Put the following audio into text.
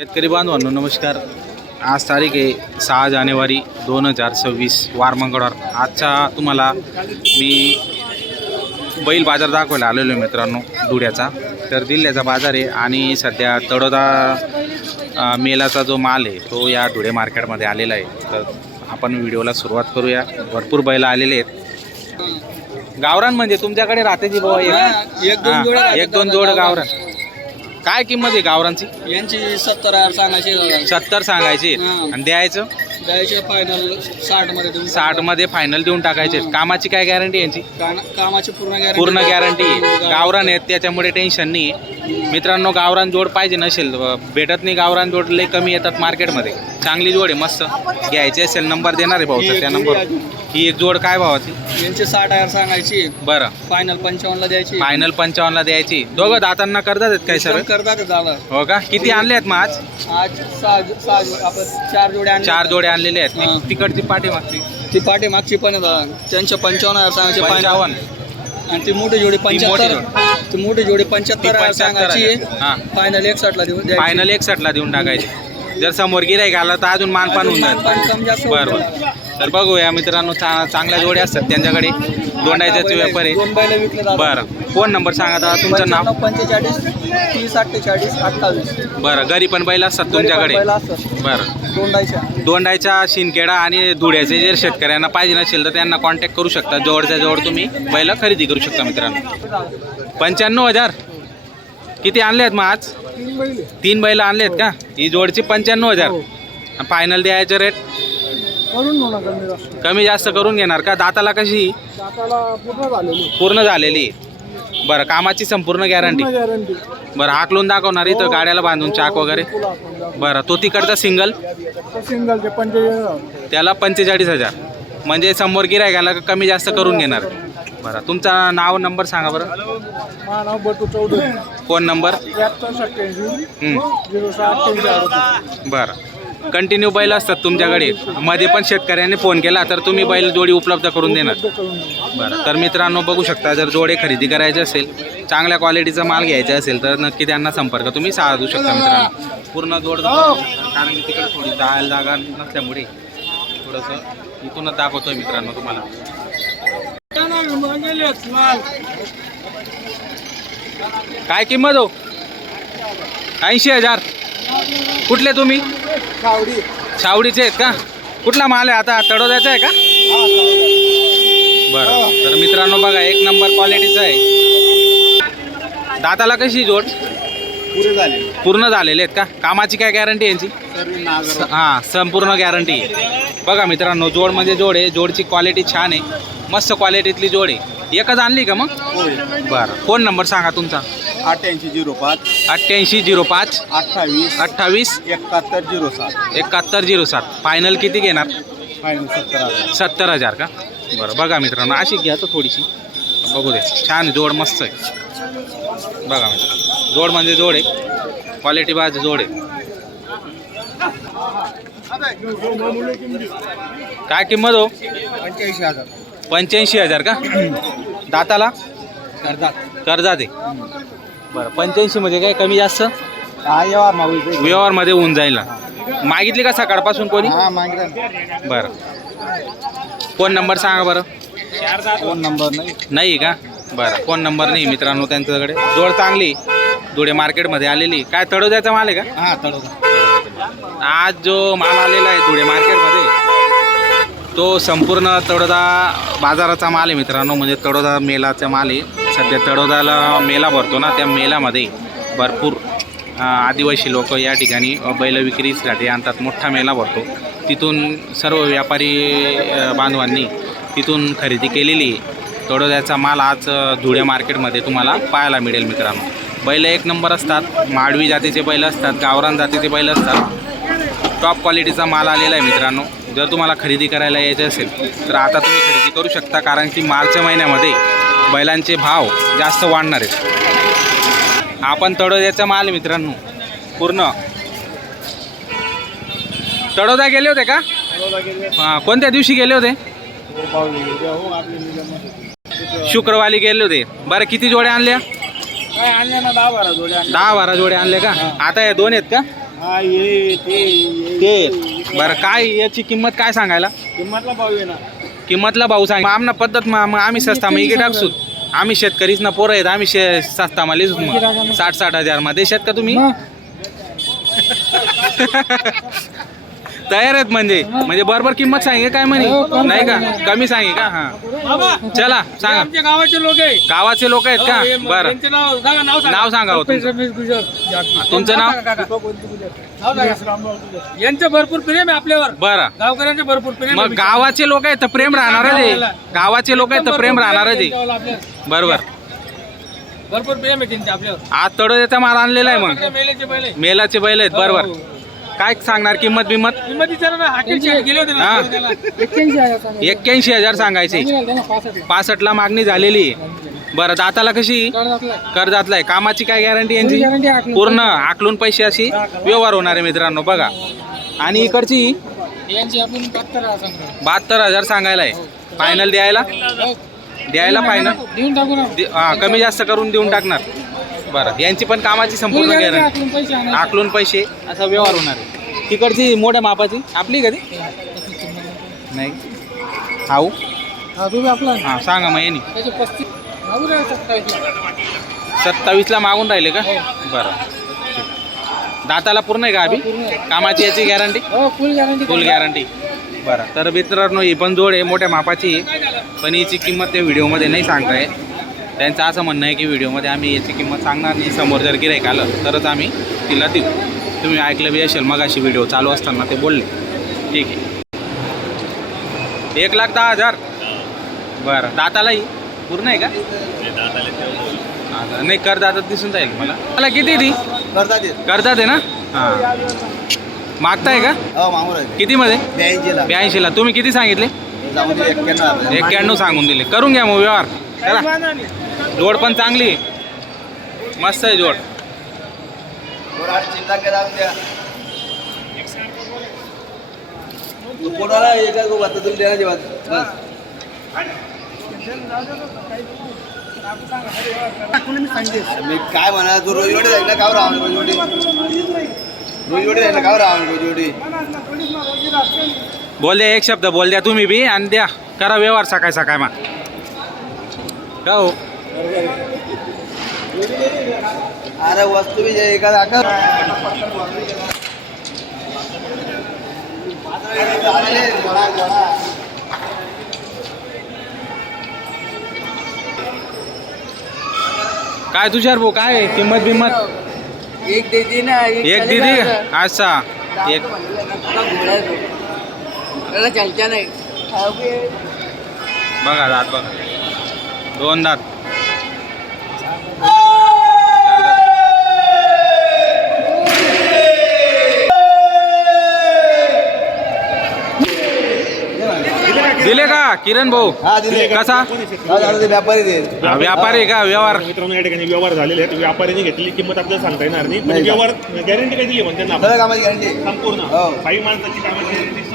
शेतकरी बांधवांनो नमस्कार. आज तारीख आहे सहा जानेवारी दोन हजार सव्वीस वार मंगळवार. आजचा तुम्हाला मी बैल बाजार दाखवायला आलेलो आहे मित्रांनो धुळ्याचा. तर दिल्ल्याचा बाजार आहे आणि सध्या तडोदा मेलाचा जो माल आहे तो या धुळे मार्केटमध्ये आलेला आहे. तर आपण व्हिडिओला सुरुवात करूया. भरपूर बैल आलेले आहेत. गावरान म्हणजे तुमच्याकडे राहते जी बाबा एक? दोन जोड गावरान. काय किंमत आहे गावरांची यांची सत्तर हजार सांगायचे सत्तर सांगायची हा. आणि द्यायचं? द्यायचे फायनल साठमध्ये देऊन साठमध्ये फायनल देऊन टाकायचे. हा. कामाची काय गॅरंटी यांची? काना- कामाची पूर्ण गॅरंटी पूर्ण गॅरंटी गावरान आहेत त्याच्यामुळे टेन्शन नाही आहे मित्रांनो गावरान जोड पाहिजे नसेल अ, भेटत नाही गावरान जोड लय कमी येतात मार्केटमध्ये चांगली जोड आहे मस्त. घ्यायची असेल नंबर देणार आहे भाऊ त्या जोडी नंबर. ही एक जोड काय भावाची? यांचे साठ हजार सांगायची. बरं. फायनल पंचावन्नला द्यायची. फायनल पंचावन्नला द्यायची. दोघं दातांना करतात आहेत काय सर? करतात झालं हो का? किती आणले आहेत मग आज? आज सहा सहा जो- आपण चार जोड्या आणल्या. चार जोडे आणलेले आहेत. हा. तिकडची पाठी मागची. ती पाठी मागची पण आहे दादा. त्यांचे पंचावन्न हजार सांगायचे पंचावन्न. आणि ती मोठी जोडी पंच्याहत्तर. ती मोठी जोडी पंच्याहत्तर हजार 75 सांगायची. हा. फायनल एकसठला देऊ द्यायची. फायनल एक ला देऊन टाकायचे. जर समोर गिराईक आला तर अजून मानपान होऊन होऊन बरं. बरं तर बघूया मित्रांनो चा चांगल्या जोड्या असतात त्यांच्याकडे. दोंडायच्याचे व्यापार आहे. बरं. फोन नंबर सांगा दादा? तुमचं नाव? पंचेचाळीस तीस अठ्ठेचाळीस अठ्ठावीस. बरं. घरी पण बैल असतात तुमच्याकडे? बरं. दोंडायच्या दोंडायच्या शिनखेडा आणि धुळ्याचे जर शेतकऱ्यांना पाहिजे नसेल तर त्यांना कॉन्टॅक्ट करू शकता. जवळच्या जवळ तुम्ही बैल खरेदी करू शकता मित्रांनो. पंच्याण्णव हजार. किती आणले आहेत मग आज? तीन बैल तीन बैल आणले आहेत का? ही. जोडची पंच्याण्णव हजार. फायनल द्यायचं रेट करून कमी जास्त. कमी जास्त करून घेणार का? दाताला कशी? दाताला पूर्ण झालेली पूर्ण झालेली बरं कामाची संपूर्ण गॅरंटी गॅरंटी बरं हाकलून दाखवणार इथं गाड्याला बांधून चाक वगैरे? बरं तो तिकडचा सिंगल पंचेचाळीस त्याला पंचेचाळीस हजार. म्हणजे समोर गिरायकाला कमी जास्त करून घेणार. बरं तुमचा नाव नंबर सांगा बरं. माझं नाव बटू चौधरी. Phone number? बरं. कंटिन्यू बैल असतात तुमच्याकडे मध्ये पण शेतकऱ्यांनी फोन केला तर तुम्ही बैल जोडी उपलब्ध करून देणार. बरं. तर मित्रांनो बघू शकता जर जोडे खरेदी करायचे असेल चांगल्या क्वालिटीचा माल घ्यायचा असेल तर नक्की त्यांना संपर्क तुम्ही साधू शकता मित्रांनो. पूर्ण जोड कारण की तिकडे थोडी जायला जागा नसल्यामुळे थोडंसं इथूनच दाखवतोय मित्रांनो तुम्हाला. काय किंमत हो? ऐंशी हजार. कुठले तुम्ही? खावडी सावडीचे आहेत का? कुठला माल आहे? आता तडोद्याचा आहे का? बरं. तर मित्रांनो बघा एक नंबर क्वालिटीचा आहे. दाताला कशी जोड? पूर्ण झालेले आहेत का? कामाची काय गॅरंटी यांची? हां संपूर्ण गॅरंटी बघा मित्रांनो जोड म्हणजे जोड आहे. जोडची क्वालिटी छान आहे. मस्त क्वालिटीतली जोड. आहे एकच आणली का मग? बरं. फोन नंबर सांगा तुमचा. अठ्ठ्याऐंशी झिरो पाच. अठ्ठ्याऐंशी झिरो पाच. अठ्ठावीस. अठ्ठावीस. एकाहत्तर झिरो सात. एकाहत्तर झिरो सात. फायनल किती घेणार? फायनल सत्तर हजार. सत्तर हजार का? बरं बघा मित्रांनो अशी घ्या तर थोडीशी. बघू दे. छान जोड मस्त आहे. बघा मित्रांनो. जोड म्हणजे जोड आहे. क्वालिटी बाज जोड आहे. काय किंमत हो? पंच्याऐंशी हजार. पंच्याऐंशी हजार का? दाताला? करतात कर्जात आहे. बरं पंच्याऐंशी म्हणजे काय? कमी जास्त? हा येवा माऊली व्यवहारमध्ये होऊन जाईल मागितली का सकाळपासून कोणी? हा मागितला बरं. फोन नंबर सांगा बरं. फोन नंबर नाही. नाही का? बरं फोन नंबर नाही मित्रांनो त्यांच्याकडे. जोड चांगली. धुळे मार्केटमध्ये आलेली. काय तळोद्याचा माल आहे हा तळोदा का आज जो माल आलेला आहे धुळे मार्केटमध्ये तो संपूर्ण तळोदा बाजाराचा माल आहे मित्रांनो म्हणजे तळोदा मेलाचा माल आहे. सध्या तळोदाला मेला भरतो ना त्या मेलामध्ये भरपूर आदिवासी लोक या ठिकाणी बैल विक्रीसाठी आणतात मोठा मेला भरतो. तिथून सर्व व्यापारी बांधवांनी तिथून खरेदी केलेली आहे. तळोद्याचा माल आज धुळे मार्केटमध्ये तुम्हाला पाहायला मिळेल मित्रांनो. बैल एक नंबर असतात माडवी जातीचे बैल असतात गावरान जातीचे बैल असतात. टॉप क्वालिटीचा माल आलेला आहे मित्रांनो. जर तुम्हाला खरेदी करायला यायचं असेल तर आता तुम्ही खरेदी करू शकता कारण की मार्च महिन्यामध्ये बैलांचे भाव जास्त वाढणार आहेत. आपण तळोद्याचा माल मित्रांनो पूर्ण. तळोदा गेले होते का? हां कोणत्या दिवशी गेले होते? शुक्रवारी गेले होते. बरं किती जोड्या आणल्या? दहा बारा जोड्या आणल्या. का? आता या दोन आहेत का? हा ते बरं काय याची किंमत काय सांगायला? किंमतला भाव आहे ना. किंमतला भाऊ सांग. आमना पद्धत मा- मग आम्ही सस्ता मग इकडे टाकसूत आम्ही शेतकरीच ना पोरं आहेत आम्ही शे सस्ता मालीच मग. साठ साठ हजारमध्ये देशात का तुम्ही? तयार आहेत म्हणजे. म्हणजे बरोबर किंमत सांगे काय म्हणे? नाही का? कमी सांगे का? हा. चला सांगा. आमच्या गावाचे लोक आहे. गावाचे लोक आहेत का? बरं. त्यांचे नाव सांगा नाव सांगा. हो तुमचं. तुमचं नाव. यांचं भरपूर प्रेम आहे आपल्यावर. बरं. गावकऱ्यांचं भरपूर प्रेम मग गावाचे लोक आहेत तर प्रेम राहणारच आहे. गावाचे लोक आहेत तर प्रेम राहणारच आहे. बरोबर. भरपूर प्रेम आहे त्यांचे आपल्यावर. आज तडोद्याचा माल आणलेला आहे मग. सगळे मेलेचे पहिले मेलाचे बैल आहेत बरोबर. काय सांगणार किंमत बिंमत? किंमत विचारा ना. हाकेल शेट गेले होते हा. ना त्याला. एक्क्याऐंशी हजार सांगायचे. पासष्ट. ला मागणी झालेली आहे. बरं दाताला कशी? करदातला आहे कामाची काय गॅरंटी यांची? पूर्ण आकलून पैसे अशी व्यवहार होणार आहे मित्रांनो बघा. आणि इकडची? बहात्तर हजार सांगायला आहे फायनल द्यायला? द्यायला फायनल हा कमी जास्त करून देऊन टाकणार. बरं यांची पण कामाची संपूर्ण गॅरंटी आकलून पैसे असा व्यवहार होणार आहे. तिकडची मोठ्या मापाची? आपली कधी? नाही. हाऊ? हा, आपला हां सांगा मग यांनी. सत्तावीसला. मागून राहिले का? बरं. दाताला पूर्ण आहे का अभि? कामाची याची गॅरंटी हो फुल गॅरंटी फुल गॅरंटी बरं. तर मित्रांनो ही पण जोड आहे मोठ्या मापाची. पण हिची किंमत ते व्हिडिओमध्ये नाही सांगताय त्यांचं असं म्हणणं आहे की व्हिडिओमध्ये आम्ही याची किंमत सांगणार नाही. समोर जर गिराईक आलं तरच आम्ही तिला देऊ. तुम्ही ऐकलं बी असेल मग अशी व्हिडिओ चालू असताना ते बोलले. ठीक आहे. एक लाख दहा हजार. बरं. दातालाही? पूर्ण आहे का? नाही करदातात दिसून जाईल मला. मला किती ती? करतात येत करतात आहे ना? हां. मागताय का? हो मामूर आहे कितीमध्ये? ब्याऐंशीला. ब्याऐंशीला. तुम्ही किती सांगितले? जाऊन दे एक्क्याण्णव सांगून दिले. करून घ्या मग व्यवहार. चला. जोड पण चांगली आहे. मस्त आहे जोड. चिंता करा तू एका गो देण्याची बस. मी काय म्हणा तू? रोजवडी जाईल ना कावर राहून रोजवडी रोजवडी जाईल ना कावर राहून रोजवडी बोल द्या एक शब्द बोल द्या तुम्ही बी आणि द्या. करा व्यवहार सकाळ सकाळ मग का हो अरे वस्तू बी एका दाखव काय तुषार भाऊ काय आहे? किंमत बिंमत? एक देते ना एक दिदी? अच्छा. एक त्याला नाही. बघा दात बघा. दोन दात. दिले का? किरण भाऊ? हा दिले. कसा? हा, ते व्यापारी दे हा, व्यापारी का? व्यवहार? मित्रांनो या ठिकाणी व्यवहार झालेले आहेत. व्यापाऱ्याने घेतलेली किंमत आपल्याला सांगता येणार नाही. म्हणजे? व्यवहार गॅरंटी काय दिली त्यांना आपण? कामाची गॅरंटी संपूर्ण. हो. काही माणसाची कामाची guarantee